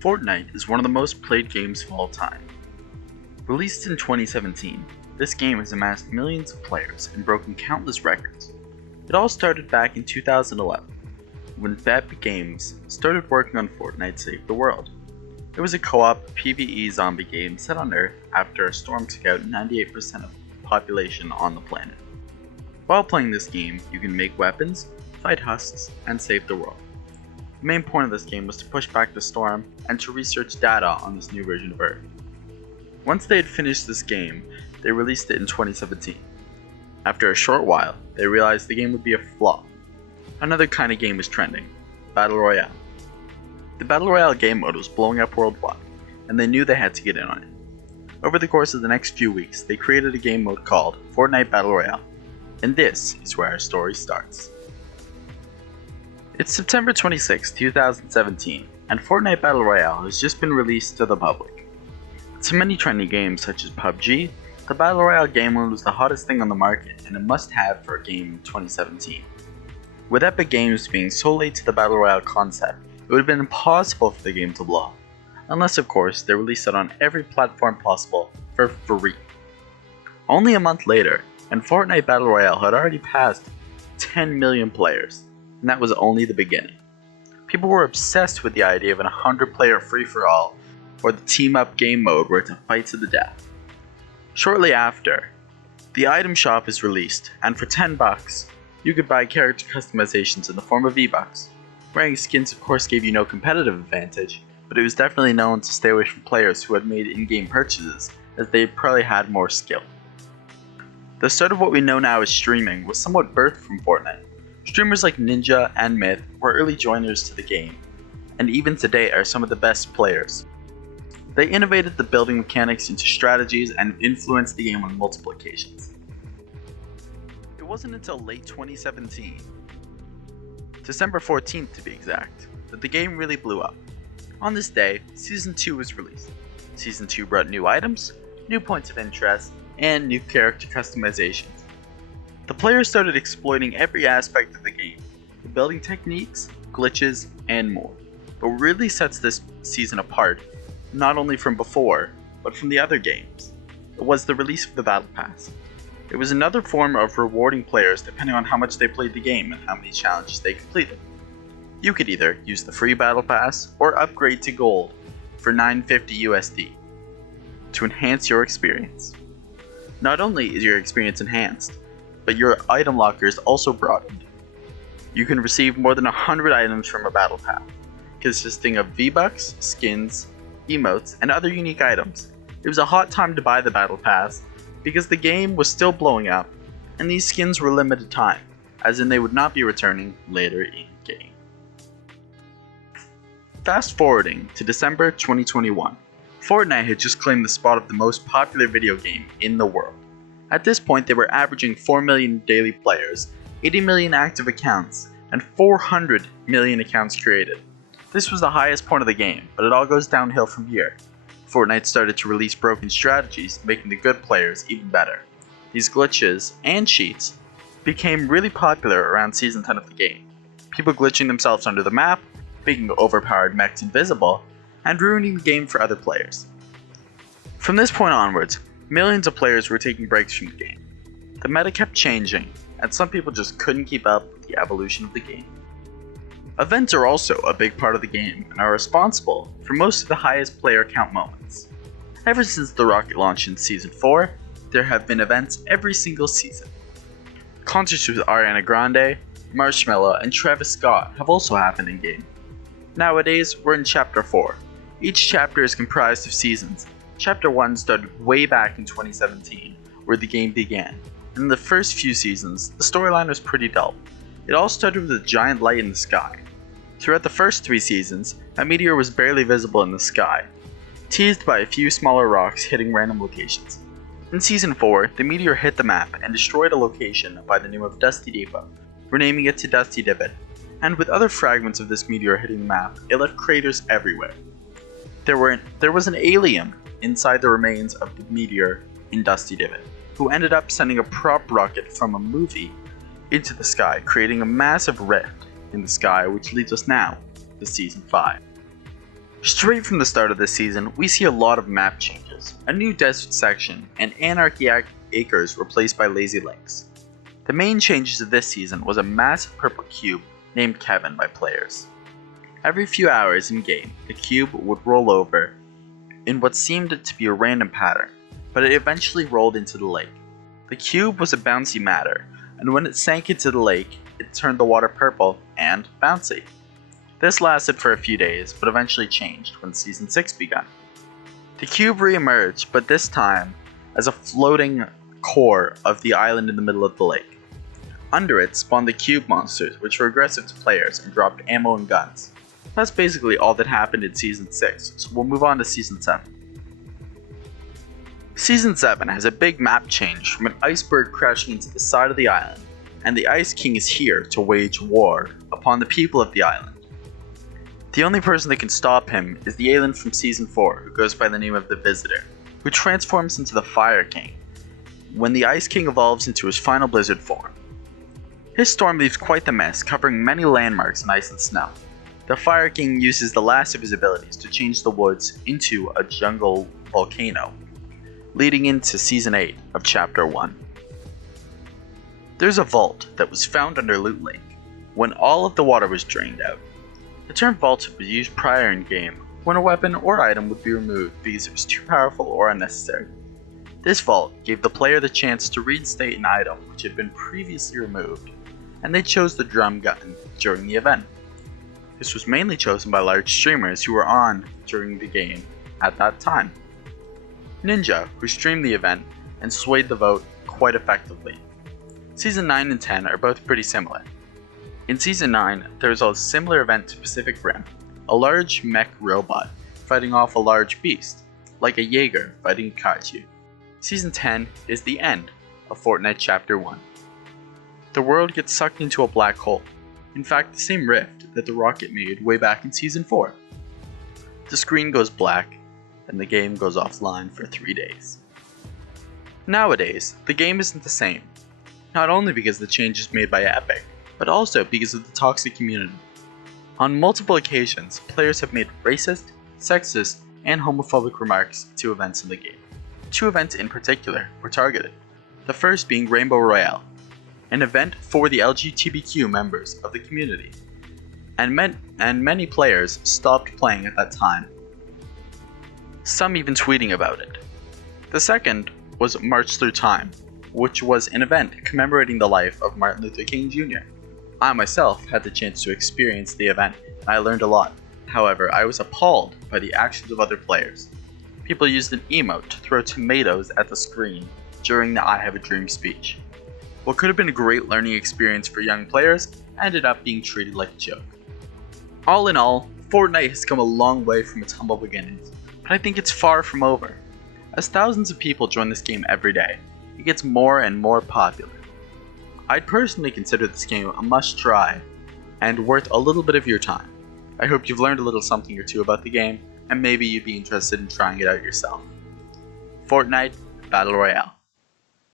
Fortnite is one of the most played games of all time. Released in 2017, this game has amassed millions of players and broken countless records. It all started back in 2011, when Epic Games started working on Fortnite Save the World. It was a co-op PvE zombie game set on Earth after a storm took out 98% of the population on the planet. While playing this game, you can make weapons, fight husks, and save the world. The main point of this game was to push back the storm and to research data on this new version of Earth. Once they had finished this game, they released it in 2017. After a short while, they realized the game would be a flop. Another kind of game was trending, Battle Royale. The Battle Royale game mode was blowing up worldwide, and they knew they had to get in on it. Over the course of the next few weeks, they created a game mode called Fortnite Battle Royale, and this is where our story starts. It's September 26, 2017, and Fortnite Battle Royale has just been released to the public. To many trending games such as PUBG, the Battle Royale game mode was the hottest thing on the market and a must-have for a game in 2017. With Epic Games being so late to the Battle Royale concept, it would have been impossible for the game to blow up, unless of course they released it on every platform possible for free. Only a month later, and Fortnite Battle Royale had already passed 10 million players, and that was only the beginning. People were obsessed with the idea of an 100-player free-for-all, or the team-up game mode where it's a fight to the death. Shortly after, the item shop is released, and for $10, you could buy character customizations in the form of V-Bucks. Wearing skins of course gave you no competitive advantage, but it was definitely known to stay away from players who had made in-game purchases, as they probably had more skill. The start of what we know now as streaming was somewhat birthed from Fortnite. Streamers like Ninja and Myth were early joiners to the game, and even today are some of the best players. They innovated the building mechanics into strategies and influenced the game on multiple occasions. It wasn't until late 2017, December 14th to be exact, that the game really blew up. On this day, Season 2 was released. Season 2 brought new items, new points of interest, and new character customizations. The players started exploiting every aspect of the game, the building techniques, glitches, and more. But what really sets this season apart, not only from before, but from the other games, was the release of the Battle Pass. It was another form of rewarding players depending on how much they played the game and how many challenges they completed. You could either use the free Battle Pass or upgrade to Gold for $9.50 USD to enhance your experience. Not only is your experience enhanced, but your item locker is also broadened. You can receive more than 100 items from a Battle Pass, consisting of V-Bucks, skins, emotes, and other unique items. It was a hot time to buy the Battle Pass because the game was still blowing up, and these skins were limited time, as in they would not be returning later in game. Fast forwarding to December 2021, Fortnite had just claimed the spot of the most popular video game in the world. At this point, they were averaging 4 million daily players, 80 million active accounts, and 400 million accounts created. This was the highest point of the game, but it all goes downhill from here. Fortnite started to release broken strategies, making the good players even better. These glitches and cheats became really popular around Season 10 of the game. People glitching themselves under the map, making overpowered mechs invisible, and ruining the game for other players. From this point onwards, millions of players were taking breaks from the game. The meta kept changing, and some people just couldn't keep up with the evolution of the game. Events are also a big part of the game and are responsible for most of the highest player count moments. Ever since the rocket launch in Season 4, there have been events every single season. Concerts with Ariana Grande, Marshmello, and Travis Scott have also happened in game. Nowadays, we're in Chapter 4. Each chapter is comprised of seasons. Chapter 1 started way back in 2017, where the game began. In the first few seasons, the storyline was pretty dull. It all started with a giant light in the sky. Throughout the first 3 seasons, a meteor was barely visible in the sky, teased by a few smaller rocks hitting random locations. In Season 4, the meteor hit the map and destroyed a location by the name of Dusty Depot, renaming it to Dusty Divot, and with other fragments of this meteor hitting the map, it left craters everywhere. There was an alien inside the remains of the meteor in Dusty Divot, who ended up sending a prop rocket from a movie into the sky, creating a massive rift in the sky, which leads us now to Season 5. Straight from the start of this season, we see a lot of map changes, a new desert section, and Anarchy Acres replaced by Lazy Lakes. The main changes of this season was a massive purple cube named Kevin by players. Every few hours in game, the cube would roll over in what seemed to be a random pattern, but it eventually rolled into the lake. The cube was a bouncy matter, and when it sank into the lake, it turned the water purple and bouncy. This lasted for a few days, but eventually changed when Season 6 began. The cube re-emerged, but this time as a floating core of the island in the middle of the lake. Under it spawned the cube monsters, which were aggressive to players and dropped ammo and guns. That's basically all that happened in Season 6, so we'll move on to Season 7. Season 7 has a big map change from an iceberg crashing into the side of the island, and the Ice King is here to wage war upon the people of the island. The only person that can stop him is the alien from Season 4 who goes by the name of the Visitor, who transforms into the Fire King when the Ice King evolves into his final blizzard form. His storm leaves quite the mess, covering many landmarks in ice and snow. The Fire King uses the last of his abilities to change the woods into a jungle volcano, leading into Season 8 of Chapter 1. There's a vault that was found under Loot Lake when all of the water was drained out. The term vault was used prior in game when a weapon or item would be removed because it was too powerful or unnecessary. This vault gave the player the chance to reinstate an item which had been previously removed, and they chose the drum gun during the event. This was mainly chosen by large streamers who were on during the game at that time. Ninja, who streamed the event and swayed the vote quite effectively. Season 9 and 10 are both pretty similar. In Season 9, there is a similar event to Pacific Rim, a large mech robot fighting off a large beast, like a Jaeger fighting a kaiju. Season 10 is the end of Fortnite Chapter 1. The world gets sucked into a black hole, in fact the same rift that the rocket made way back in Season 4. The screen goes black, and the game goes offline for 3 days. Nowadays, the game isn't the same, not only because of the changes made by Epic, but also because of the toxic community. On multiple occasions, players have made racist, sexist, and homophobic remarks to events in the game. 2 events in particular were targeted, the first being Rainbow Royale, an event for the LGBTQ members of the community, and many players stopped playing at that time, some even tweeting about it. The second was March Through Time, which was an event commemorating the life of Martin Luther King Jr. I myself had the chance to experience the event and I learned a lot. However, I was appalled by the actions of other players. People used an emote to throw tomatoes at the screen during the I Have a Dream speech. What could have been a great learning experience for young players ended up being treated like a joke. All in all, Fortnite has come a long way from its humble beginnings, but I think it's far from over. As thousands of people join this game every day, it gets more and more popular. I'd personally consider this game a must-try and worth a little bit of your time. I hope you've learned a little something or two about the game, and maybe you'd be interested in trying it out yourself. Fortnite Battle Royale.